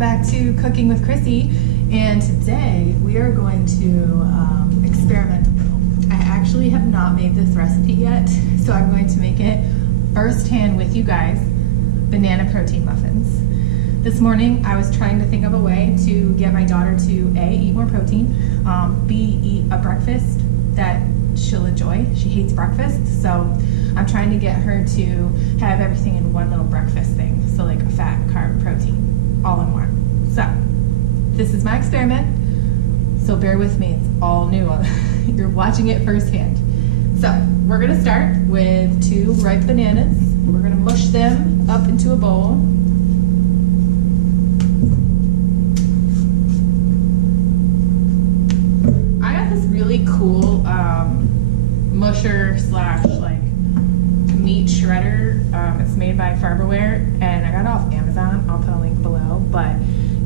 back to Cooking with Chrissy, and today we are going to experiment a little. I actually have not made this recipe yet, so I'm going to make it firsthand with you guys. Banana protein muffins. This morning I was trying to think of a way to get my daughter to A, eat more protein, B, eat a breakfast that she'll enjoy. She hates breakfast, so I'm trying to get her to have everything in one little breakfast thing. So like a fat, carb, protein, all in one. So this is my experiment, so bear with me, it's all new. You're watching it firsthand. So we're gonna start with 2 ripe bananas. We're gonna mush them up into a bowl. I got this really cool musher slash like meat shredder. It's made by Farberware and I got it off Amazon. I'll put a link below, but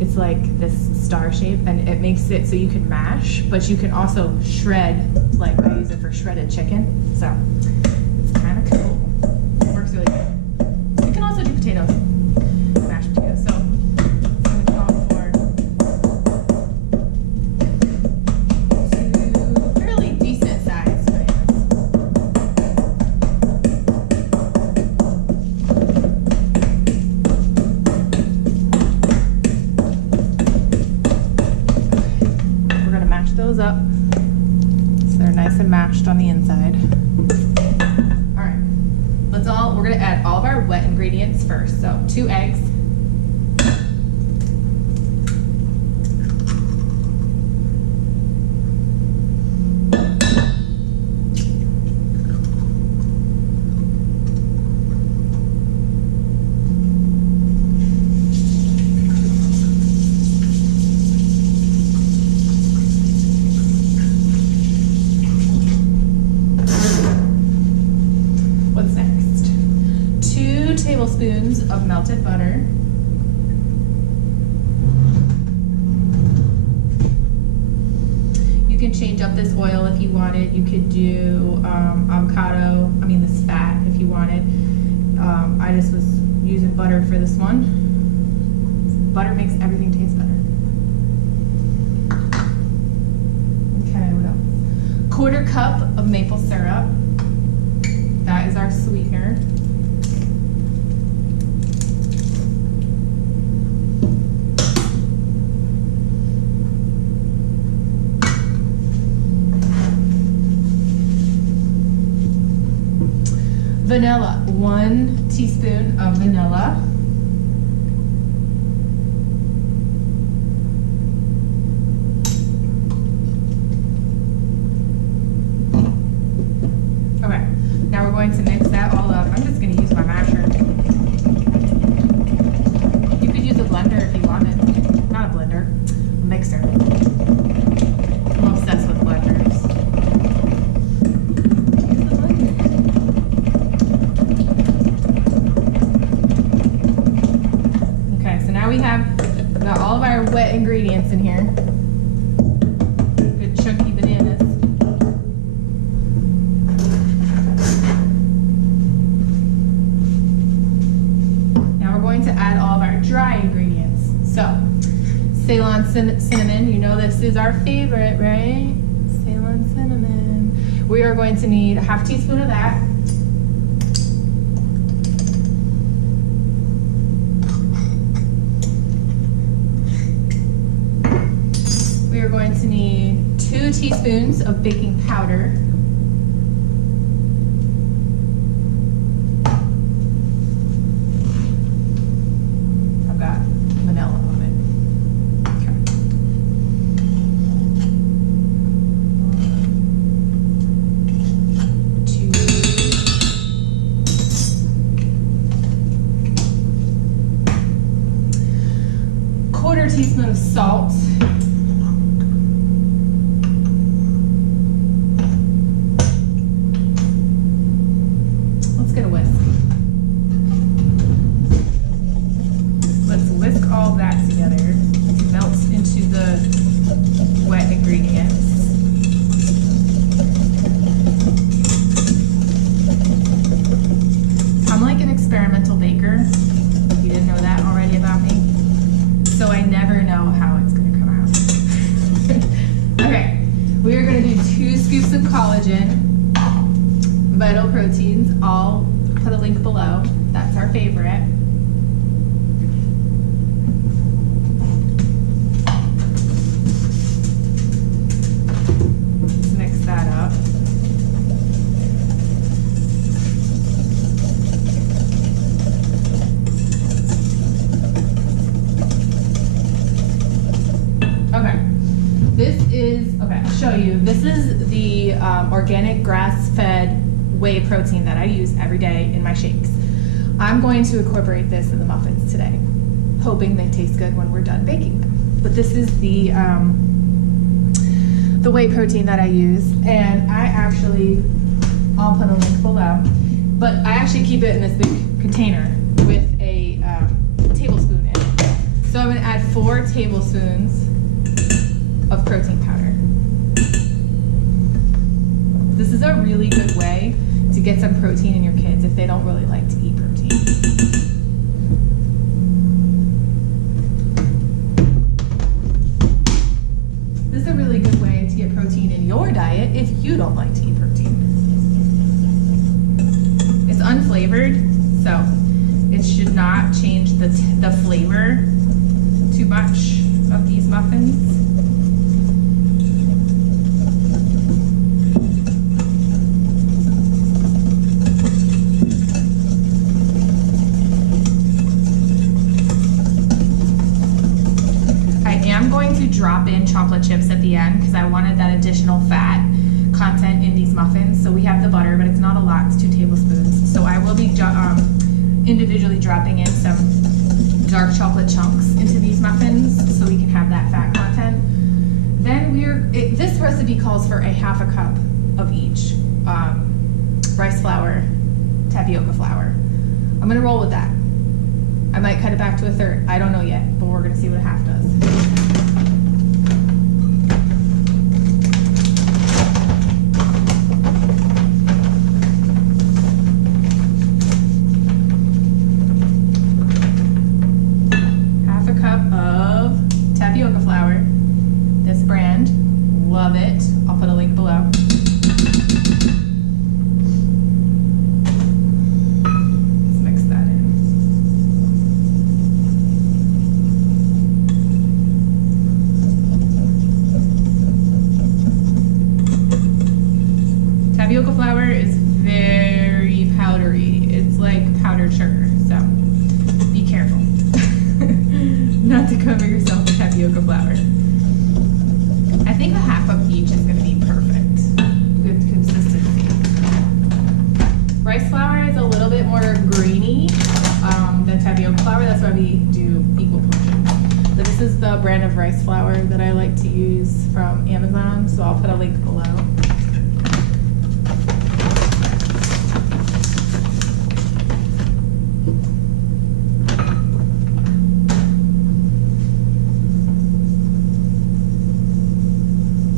it's like this star shape and it makes it so you can mash, but you can also shred. Like I use it for shredded chicken, so it's kind of cool. It works really good. You can also do potatoes, mashed potatoes. So I'm gonna call for 2 fairly decent sized bananas. We're gonna mash those up. They're nice and mashed on the inside. All right, we're gonna add all of our wet ingredients first. So 2 eggs. Tablespoons of melted butter. You can change up this oil if you wanted. You could do this fat if you wanted. I just was using butter for this one. Butter makes everything taste better. Okay, what else? 1/4 cup of maple syrup. That is our sweetener. Vanilla, 1 teaspoon of vanilla. Okay, now we're going to mix that all up. I'm just going to use my masher. You could use a blender if you wanted. Not a blender, a mixer. I'm obsessed with blenders. We got all of our wet ingredients in here. Good chunky bananas. Now we're going to add all of our dry ingredients. So, Ceylon Cinnamon, you know this is our favorite, right? Ceylon Cinnamon. We are going to need 1/2 teaspoon of that. We're going to need 2 teaspoons of baking powder. I've got vanilla on it. Okay. 2. 1/4 teaspoon of salt. Get a whisk. Let's whisk all that together. Melt into the wet ingredients. I'm like an experimental baker. If you didn't know that already about me. So I We are going to do 2 scoops of collagen, vital proteins. I'll put a link below. That's our favorite. Let's mix that up. I'll show you. This is the organic grass-fed whey protein that I use every day in my shakes. I'm going to incorporate this in the muffins today, hoping they taste good when we're done baking them. But this is the whey protein that I use, and I'll put a link below, but I actually keep it in this big container with a tablespoon in it. So I'm going to add 4 tablespoons of protein powder. This is a really good way to get some protein in your kids if they don't really like to eat protein. This is a really good way to get protein in your diet if you don't like to eat protein. It's unflavored, so it should not change the flavor too much of these muffins. Drop in chocolate chips at the end because I wanted that additional fat content in these muffins. So we have the butter, but it's not a lot, it's 2 tablespoons. So I will be individually dropping in some dark chocolate chunks into these muffins so we can have that fat content. Then this recipe calls for a 1/2 cup of each rice flour, tapioca flour. I'm gonna roll with that. I might cut it back to 1/3. I don't know yet, but we're gonna see what a 1/2 does. Love it. I'll put a link below. Let's mix that in. Tapioca flour is very powdery. It's like powdered sugar, so be careful not to cover yourself with tapioca flour. I think a 1/2 of each is going to be perfect. Good consistency. Rice flour is a little bit more grainy than tapioca flour. That's why we do equal portions. But this is the brand of rice flour that I like to use from Amazon, so I'll put a link below.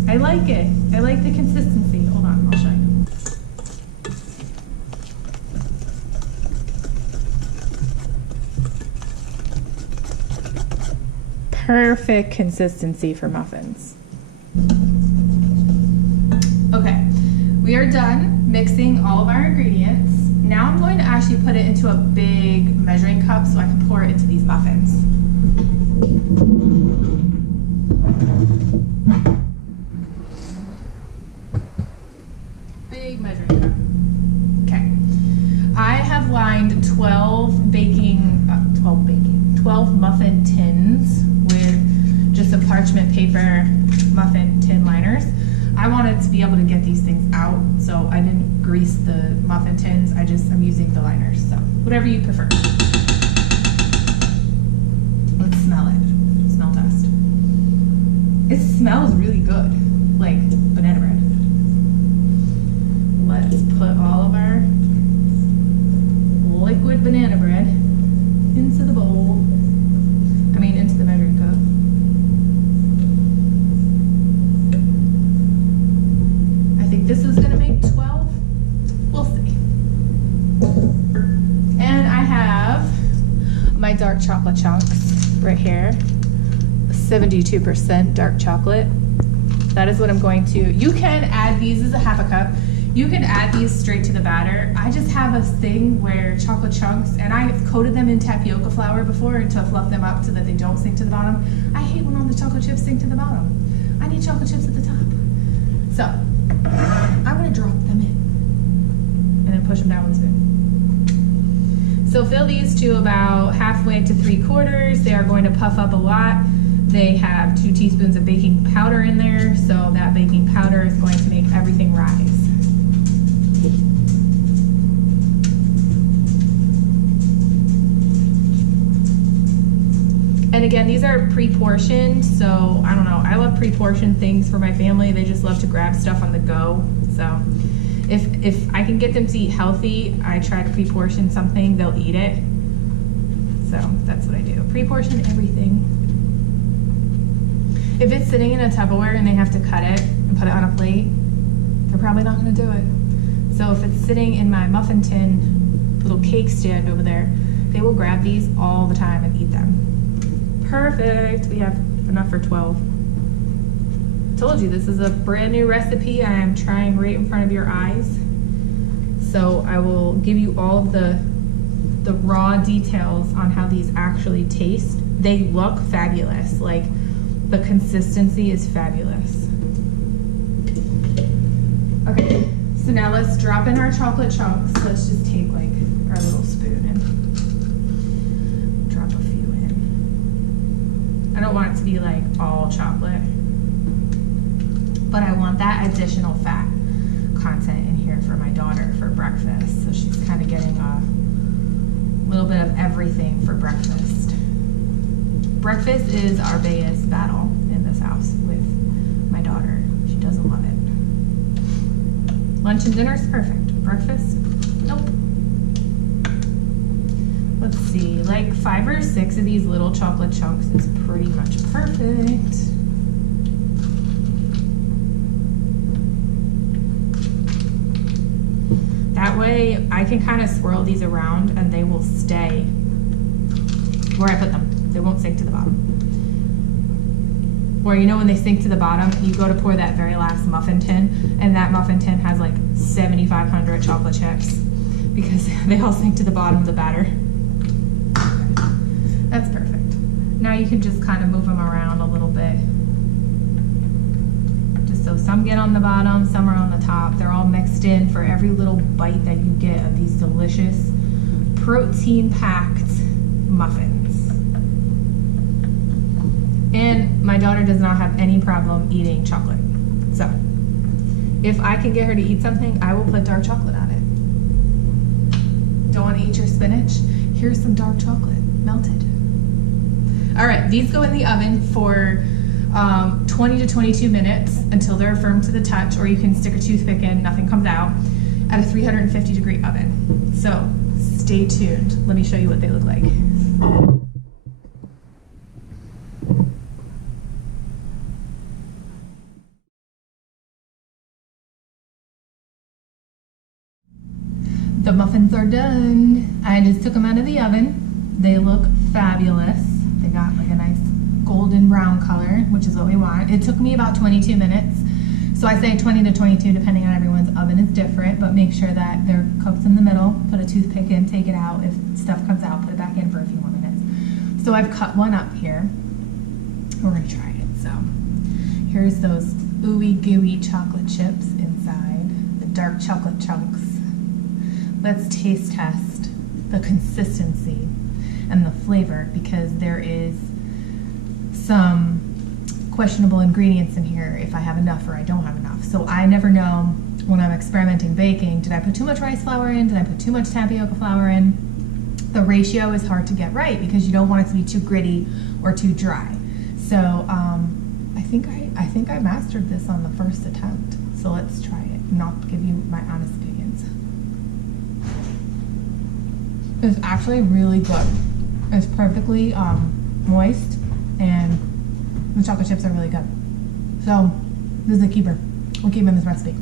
I like it. I like the consistency. Hold on, I'll show you. Perfect consistency for muffins. Okay, we are done mixing all of our ingredients. Now I'm going to actually put it into a big measuring cup so I can pour it into these muffins. Big measuring cup. Okay. I have lined 12 muffin tins with just some parchment paper muffin tin liners. I wanted to be able to get these things out, so I didn't grease the muffin tins. I'm using the liners, so whatever you prefer. Let's smell it. Smell test. It smells really good, like banana bread. Let's put all of our liquid banana bread into the bowl. Into the measuring cup. I think this is gonna make 12. We'll see. And I have my dark chocolate chunks right here. 72% dark chocolate. that is what I'm going to. You can add these as a half a cup. You can add these straight to the batter. I just have a thing where chocolate chunks, and I've coated them in tapioca flour before to fluff them up so that they don't sink to the bottom. I hate when all the chocolate chips sink to the bottom. I need chocolate chips at the top. So I'm gonna drop them in and then push them down with a spoon. So fill these to about halfway to 3/4. They are going to puff up a lot. They have 2 teaspoons of baking powder in there, so that baking powder is going to make everything rise. And again, these are pre-portioned, so I don't know. I love pre-portioned things for my family. They just love to grab stuff on the go. So if I can get them to eat healthy, I try to pre-portion something, they'll eat it. So that's what I do. Pre-portion everything. If it's sitting in a Tupperware and they have to cut it and put it on a plate, they're probably not gonna do it. So if it's sitting in my muffin tin little cake stand over there, they will grab these all the time and eat them. Perfect, we have enough for 12. Told you, this is a brand new recipe I am trying right in front of your eyes. So I will give you all of the raw details on how these actually taste. They look fabulous, like the consistency is fabulous. Okay, so now let's drop in our chocolate chunks. Let's just take like our little spoon and drop a few in. I don't want it to be like all chocolate, but I want that additional fat content in here for my daughter for breakfast. So she's kind of getting a little bit of everything for breakfast. Breakfast is our biggest battle in this house with my daughter. She doesn't love it. Lunch and dinner is perfect. Breakfast, nope. Let's see, like 5 or 6 of these little chocolate chunks is pretty much perfect. That way I can kind of swirl these around and they will stay where I put them. They won't sink to the bottom. Or you know when they sink to the bottom, you go to pour that very last muffin tin, and that muffin tin has like 7,500 chocolate chips because they all sink to the bottom of the batter. That's perfect. Now you can just kind of move them around a little bit. Just so some get on the bottom, some are on the top. They're all mixed in for every little bite that you get of these delicious protein-packed muffins. And my daughter does not have any problem eating chocolate. So if I can get her to eat something, I will put dark chocolate on it. Don't want to eat your spinach? Here's some dark chocolate, melted. All right, these go in the oven for 20 to 22 minutes until they're firm to the touch, or you can stick a toothpick in, nothing comes out, at a 350-degree oven. So stay tuned. Let me show you what they look like. The muffins are done. I just took them out of the oven. They look fabulous. They got like a nice golden brown color, which is what we want. It took me about 22 minutes. So I say 20 to 22, depending on everyone's oven is different, but make sure that they're cooked in the middle. Put a toothpick in, take it out. If stuff comes out, put it back in for a few more minutes. So I've cut one up here. We're gonna try it. So here's those ooey gooey chocolate chips inside, the dark chocolate chunks. Let's taste test the consistency and the flavor, because there is some questionable ingredients in here if I have enough or I don't have enough. So I never know when I'm experimenting baking, did I put too much rice flour in? Did I put too much tapioca flour in? The ratio is hard to get right because you don't want it to be too gritty or too dry. So I think I mastered this on the first attempt. So let's try it and I'll give you my honest opinions. It's actually really good. It's perfectly moist, and the chocolate chips are really good. So this is a keeper. We'll keep in this recipe.